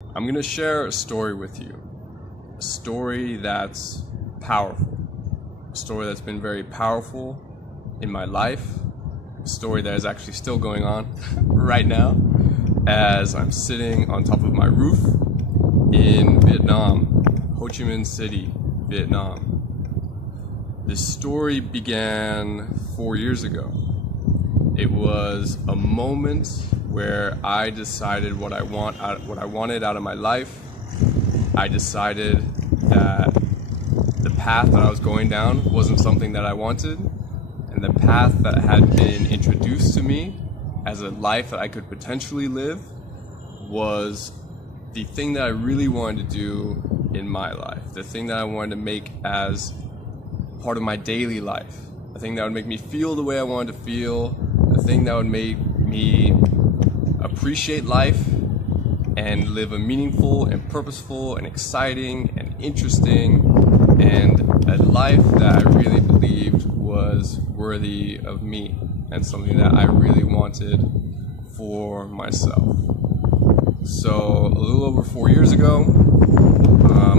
I'm going to share a story with you, a story that's powerful, a story that's been very powerful in my life, a story that is actually still going on right now as I'm sitting on top of my roof in Vietnam, Ho Chi Minh City, Vietnam. This story began 4 years ago. It was a moment where I decided what I wanted out of my life. I decided that the path that I was going down wasn't something that I wanted, and the path that had been introduced to me as a life that I could potentially live was the thing that I really wanted to do in my life, the thing that I wanted to make as part of my daily life, the thing that would make me feel the way I wanted to feel, the thing that would make me appreciate life and live a meaningful and purposeful and exciting and interesting and a life that I really believed was worthy of me and something that I really wanted for myself. So a little over 4 years ago,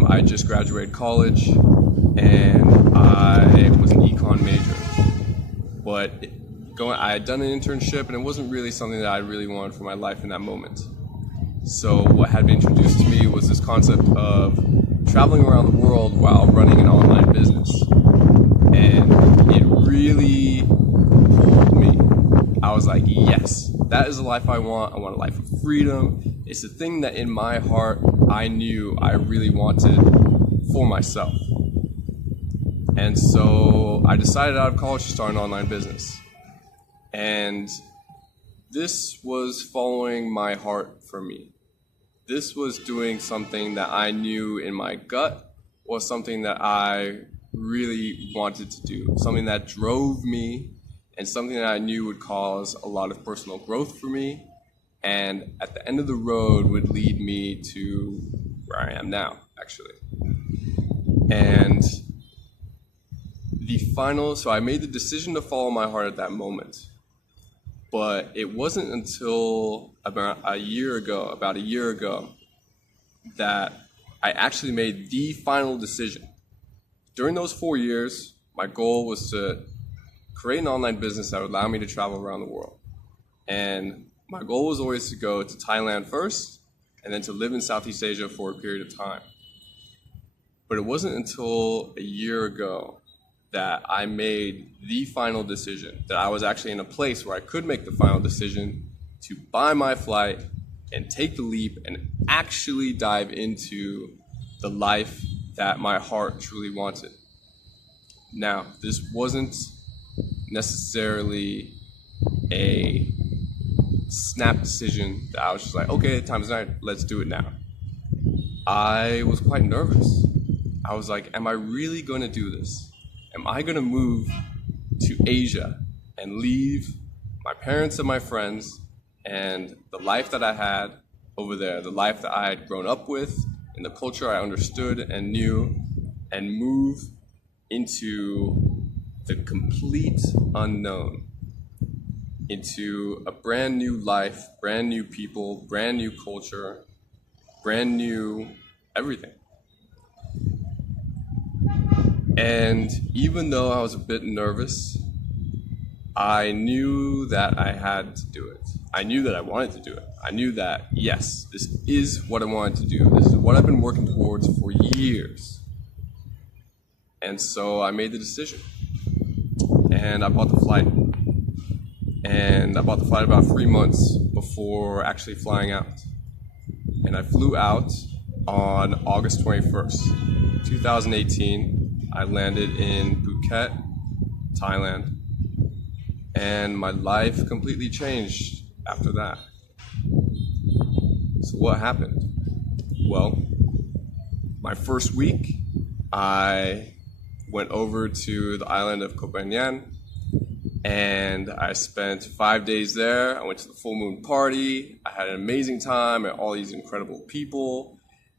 I just graduated college and I was an econ major. But I had done an internship and it wasn't really something that I really wanted for my life in that moment. So what had been introduced to me was this concept of traveling around the world while running an online business. And it really pulled me. I was like, yes, that is the life I want. I want a life of freedom. It's the thing that in my heart I knew I really wanted for myself. And so I decided out of college to start an online business. And this was following my heart for me. This was doing something that I knew in my gut was something that I really wanted to do, something that drove me and something that I knew would cause a lot of personal growth for me and at the end of the road would lead me to where I am now, actually. And so I made the decision to follow my heart at that moment. But it wasn't until about a year ago, that I actually made the final decision. During those 4 years, my goal was to create an online business that would allow me to travel around the world. And my goal was always to go to Thailand first, and then to live in Southeast Asia for a period of time. But it wasn't until a year ago that I made the final decision, that I was actually in a place where I could make the final decision to buy my flight and take the leap and actually dive into the life that my heart truly wanted. Now, this wasn't necessarily a snap decision that I was just like, okay, time's night, let's do it now. I was quite nervous. I was like, am I really going to do this? Am I going to move to Asia and leave my parents and my friends and the life that I had over there, the life that I had grown up with, and the culture I understood and knew, and move into the complete unknown, into a brand new life, brand new people, brand new culture, brand new everything? And even though I was a bit nervous, I knew that I had to do it. I knew that I wanted to do it. I knew that, yes, this is what I wanted to do. This is what I've been working towards for years. And so I made the decision. And I bought the flight. And I bought the flight about 3 months before actually flying out. And I flew out on August 21st, 2018. I landed in Phuket, Thailand, and my life completely changed after that. So what happened? Well, my first week, I went over to the island of Koh Phangan, and I spent 5 days there. I went to the full moon party. I had an amazing time, met all these incredible people.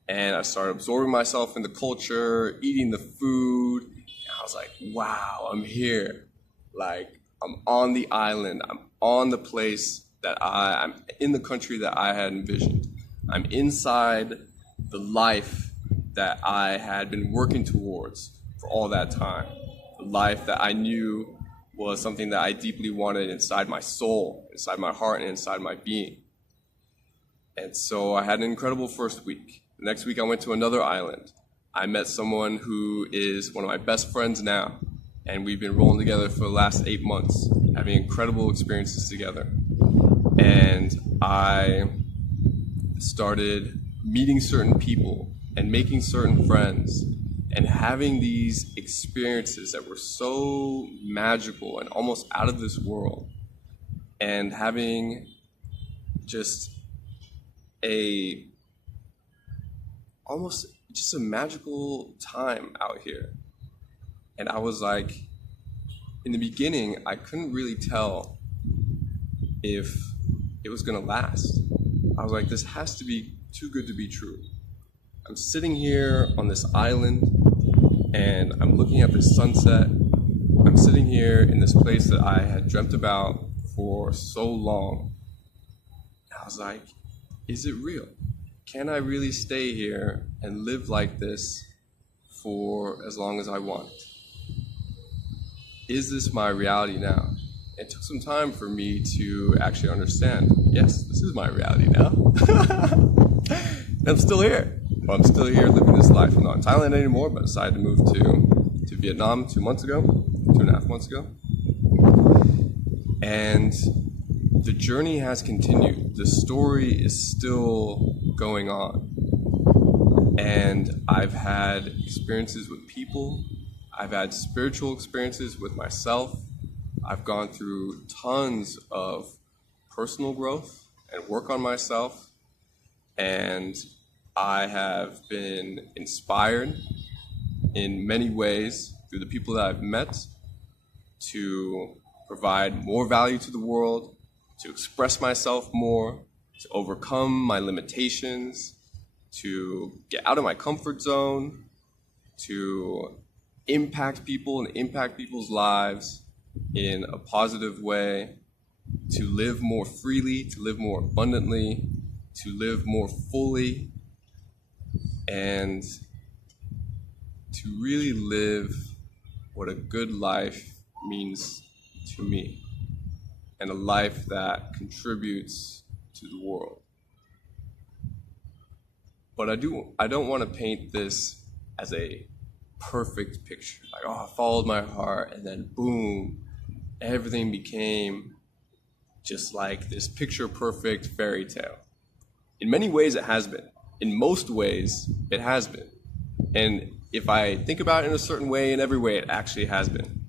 And I started absorbing myself in the culture, eating the food. And I was like, wow, I'm here. Like, I'm on the island. I'm on the place that I'm in the country that I had envisioned. I'm inside the life that I had been working towards for all that time. The life that I knew was something that I deeply wanted inside my soul, inside my heart, and inside my being. And so I had an incredible first week. The next week I went to another island. I met someone who is one of my best friends now, and we've been rolling together for the last 8 months, having incredible experiences together. And I started meeting certain people and making certain friends and having these experiences that were so magical and almost out of this world, and having just a magical time out here. And I was like, in the beginning, I couldn't really tell if it was gonna last. I was like, this has to be too good to be true. I'm sitting here on this island and I'm looking at this sunset. I'm sitting here in this place that I had dreamt about for so long. I was like, is it real? Can I really stay here and live like this for as long as I want? Is this my reality now? It took some time for me to actually understand, yes, this is my reality now. I'm still here. Well, I'm still here living this life. I'm not in Thailand anymore, but I decided to move to Vietnam 2.5 months ago. And the journey has continued. The story is still going on. And I've had experiences with people. I've had spiritual experiences with myself. I've gone through tons of personal growth and work on myself. And I have been inspired in many ways through the people that I've met to provide more value to the world, to express myself more, to overcome my limitations, to get out of my comfort zone, to impact people and impact people's lives in a positive way, to live more freely, to live more abundantly, to live more fully, and to really live what a good life means to me, and a life that contributes to the world. But I don't want to paint this as a perfect picture. Like, oh, I followed my heart and then boom, everything became just like this picture perfect fairy tale. In many ways it has been. In most ways it has been. And if I think about it in a certain way, in every way it actually has been.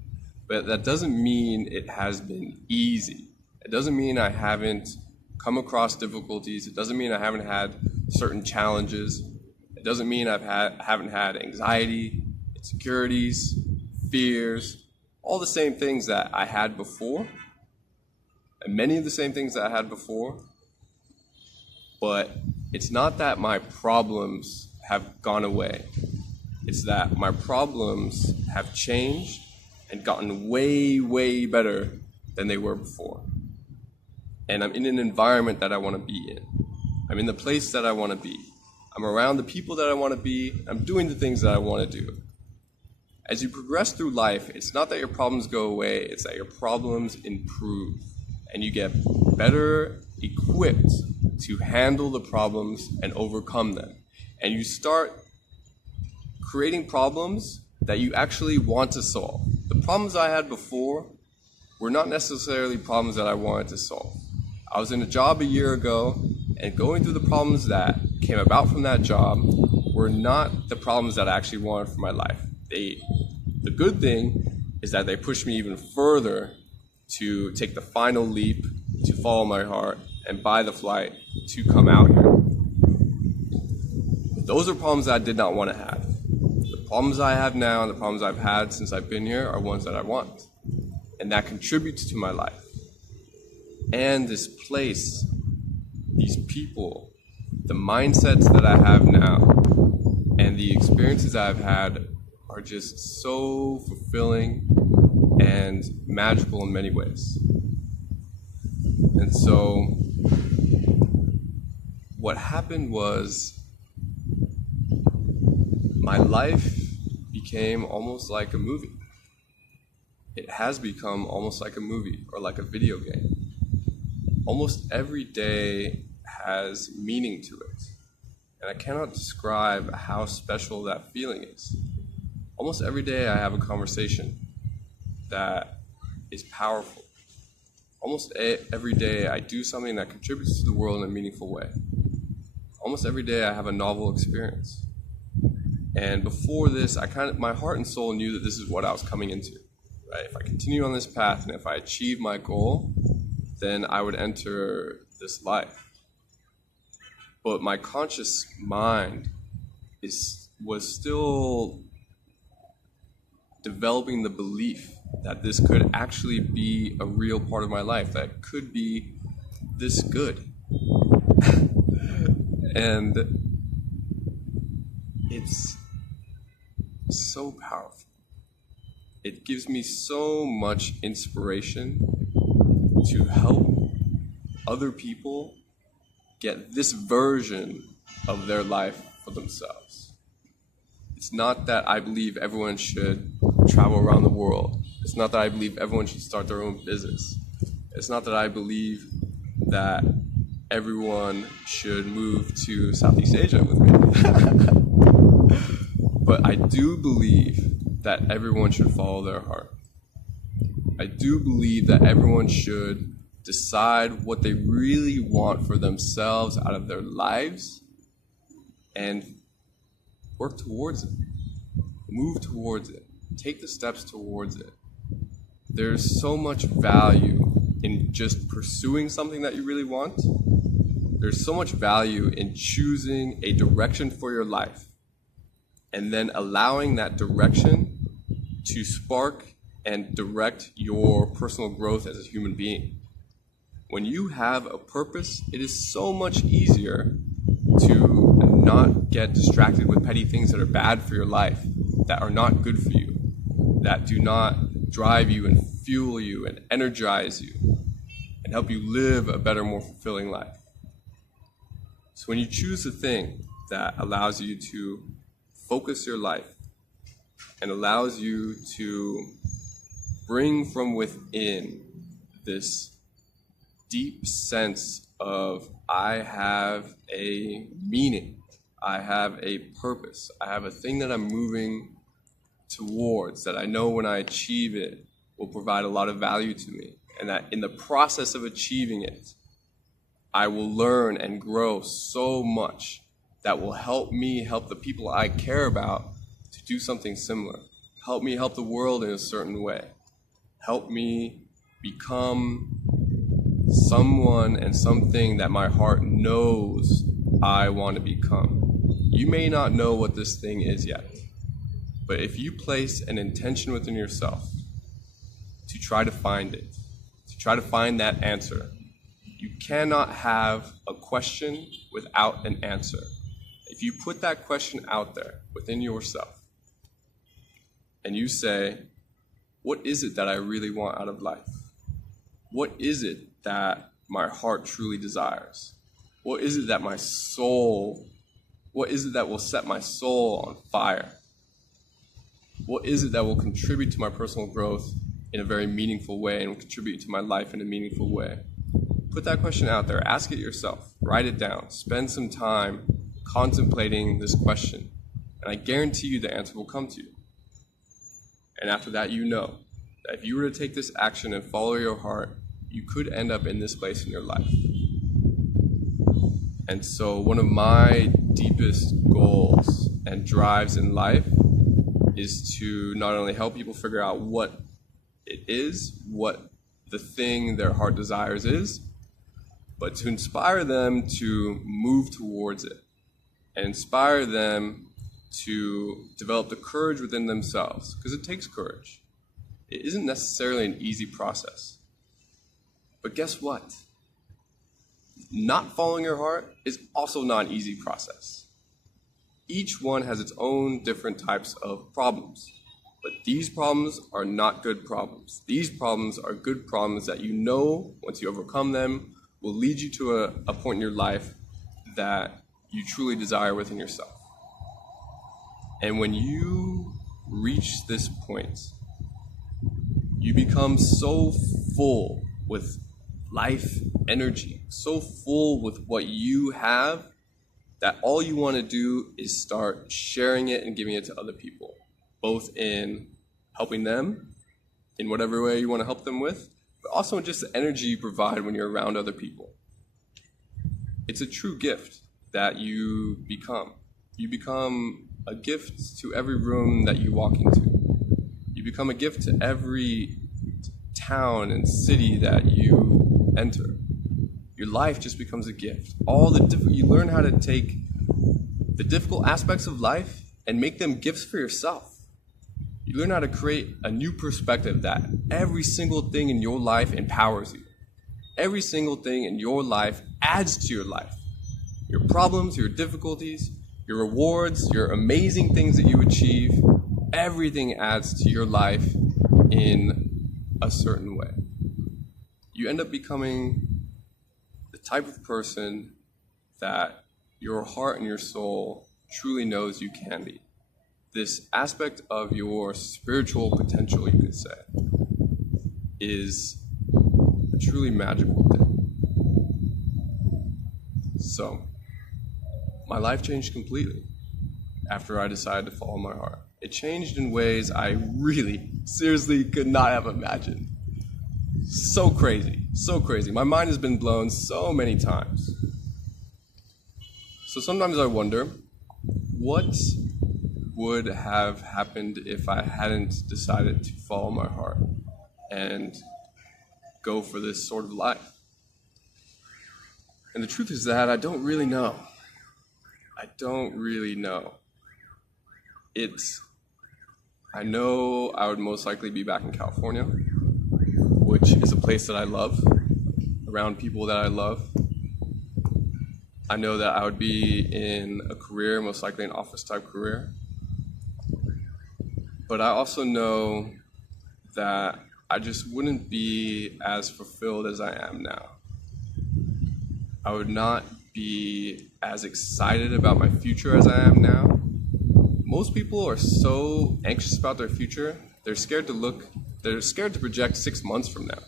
But that doesn't mean it has been easy. It doesn't mean I haven't come across difficulties. It doesn't mean I haven't had certain challenges. It doesn't mean haven't had anxiety, insecurities, fears, all the same things that I had before, and many of the same things that I had before. But it's not that my problems have gone away. It's that my problems have changed and gotten way, way better than they were before. And I'm in an environment that I want to be in. I'm in the place that I want to be. I'm around the people that I want to be. I'm doing the things that I want to do. As you progress through life, it's not that your problems go away, it's that your problems improve. And you get better equipped to handle the problems and overcome them. And you start creating problems that you actually want to solve. The problems I had before were not necessarily problems that I wanted to solve. I was in a job a year ago, and going through the problems that came about from that job were not the problems that I actually wanted for my life. The good thing is that they pushed me even further to take the final leap, to follow my heart, and buy the flight to come out here. But those are problems that I did not want to have. The problems I have now and the problems I've had since I've been here are ones that I want. And that contributes to my life. And this place, these people, the mindsets that I have now, and the experiences I've had are just so fulfilling and magical in many ways. And so what happened was my life became almost like a movie. It has become almost like a movie or like a video game. Almost every day has meaning to it, and I cannot describe how special that feeling is. Almost every day I have a conversation that is powerful. Almost every day I do something that contributes to the world in a meaningful way. Almost every day I have a novel experience. And before this, my heart and soul knew that this is what I was coming into. Right? If I continue on this path and if I achieve my goal, then I would enter this life. But my conscious mind was still developing the belief that this could actually be a real part of my life, that it could be this good. And it's so powerful. It gives me so much inspiration to help other people get this version of their life for themselves. It's not that I believe everyone should travel around the world. It's not that I believe everyone should start their own business. It's not that I believe that everyone should move to Southeast Asia with me. But I do believe that everyone should follow their heart. I do believe that everyone should decide what they really want for themselves out of their lives and work towards it. Move towards it. Take the steps towards it. There's so much value in just pursuing something that you really want. There's so much value in choosing a direction for your life and then allowing that direction to spark and direct your personal growth as a human being. When you have a purpose, it is so much easier to not get distracted with petty things that are bad for your life, that are not good for you, that do not drive you and fuel you and energize you and help you live a better, more fulfilling life. So when you choose the thing that allows you to focus your life and allows you to bring from within this deep sense of, I have a meaning, I have a purpose, I have a thing that I'm moving towards that I know when I achieve it will provide a lot of value to me, and that in the process of achieving it, I will learn and grow so much that will help me help the people I care about to do something similar. Help me help the world in a certain way. Help me become someone and something that my heart knows I want to become. You may not know what this thing is yet, but if you place an intention within yourself to try to find it, to try to find that answer, you cannot have a question without an answer. If you put that question out there within yourself and you say, what is it that I really want out of life? What is it that my heart truly desires? What is it that my soul, what is it that will set my soul on fire? What is it that will contribute to my personal growth in a very meaningful way and will contribute to my life in a meaningful way? Put that question out there. Ask it yourself. Write it down. Spend some time contemplating this question. And I guarantee you the answer will come to you. And after that, you know that if you were to take this action and follow your heart, you could end up in this place in your life. And so one of my deepest goals and drives in life is to not only help people figure out what it is, what the thing their heart desires is, but to inspire them to move towards it and inspire them to develop the courage within themselves, because it takes courage. It isn't necessarily an easy process. But guess what? Not following your heart is also not an easy process. Each one has its own different types of problems. But these problems are not good problems. These problems are good problems that you know, once you overcome them, will lead you to a point in your life that you truly desire within yourself. And when you reach this point, you become so full with life energy, so full with what you have, that all you want to do is start sharing it and giving it to other people, both in helping them in whatever way you want to help them with, but also just the energy you provide when you're around other people. It's a true gift that you become. You become a gift to every room that you walk into. You become a gift to every town and city that you enter. Your life just becomes a gift. You learn how to take the difficult aspects of life and make them gifts for yourself. You learn how to create a new perspective that every single thing in your life empowers you. Every single thing in your life adds to your life. Your problems, your difficulties, your rewards, your amazing things that you achieve, everything adds to your life in a certain way. You end up becoming the type of person that your heart and your soul truly knows you can be. This aspect of your spiritual potential, you could say, is a truly magical thing. So, my life changed completely after I decided to follow my heart. It changed in ways I really, seriously could not have imagined. So crazy, so crazy. My mind has been blown so many times. So sometimes I wonder, what would have happened if I hadn't decided to follow my heart and go for this sort of life? And the truth is that I don't really know. I don't really know. I know I would most likely be back in California, which is a place that I love, around people that I love. I know that I would be in a career, most likely an office type career. But I also know that I just wouldn't be as fulfilled as I am now. I would not be as excited about my future as I am now. Most people are so anxious about their future, they're scared to project 6 months from now.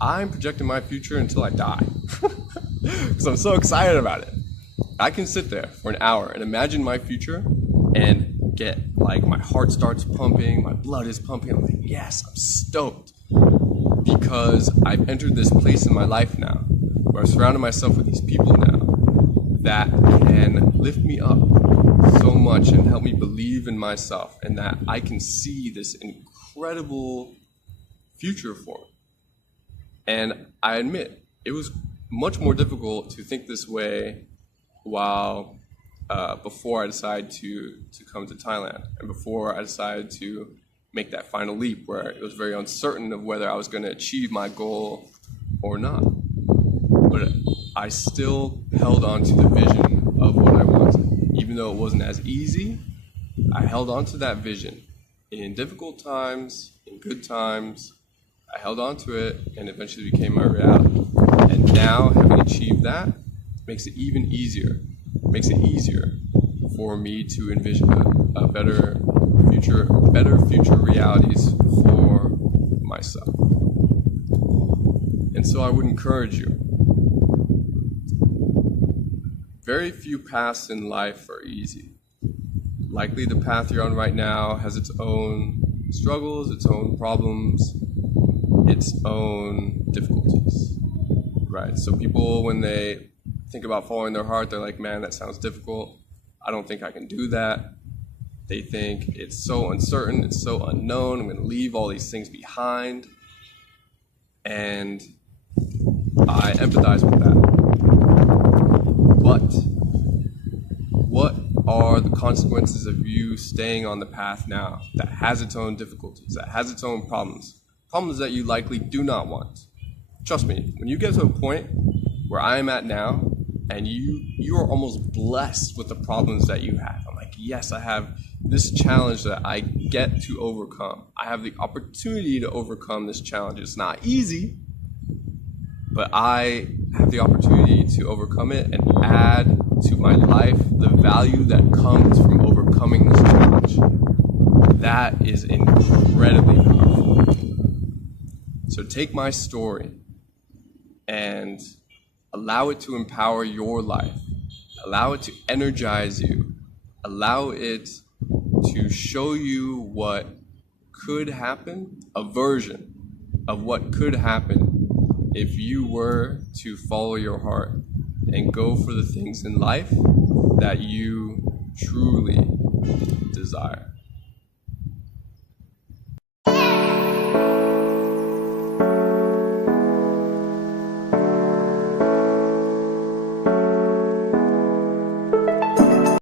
I'm projecting my future until I die, because I'm so excited about it. I can sit there for an hour and imagine my future and get, my heart starts pumping, my blood is pumping, I'm like, yes, I'm stoked, because I've entered this place in my life now, where I've surrounded myself with these people now that can lift me up so much and help me believe in myself, and that I can see this incredible future for me. And I admit, it was much more difficult to think this way before I decided to come to Thailand, and before I decided to make that final leap where it was very uncertain of whether I was going to achieve my goal or not. But I still held on to the vision of what I wanted. Even though it wasn't as easy, I held on to that vision. In difficult times, in good times, I held on to it, and eventually became my reality. And now, having achieved that, makes it even easier. Makes it easier for me to envision a better future realities for myself. And so I would encourage you. Very few paths in life are easy. Likely the path you're on right now has its own struggles, its own problems, its own difficulties, right? So people, when they think about following their heart, they're like, man, that sounds difficult. I don't think I can do that. They think it's so uncertain, it's so unknown, I'm going to leave all these things behind. And I empathize with that. But what are the consequences of you staying on the path now that has its own difficulties, that has its own problems that you likely do not want? Trust me, when you get to a point where I am at now, and you are almost blessed with the problems that you have. I'm like, yes, I have this challenge that I get to overcome. I have the opportunity to overcome this challenge. It's not easy, but I have the opportunity to overcome it and add to my life the value that comes from overcoming this challenge. That is incredibly powerful. So take my story and allow it to empower your life. Allow it to energize you. Allow it to show you what could happen, a version of what could happen if you were to follow your heart and go for the things in life that you truly desire.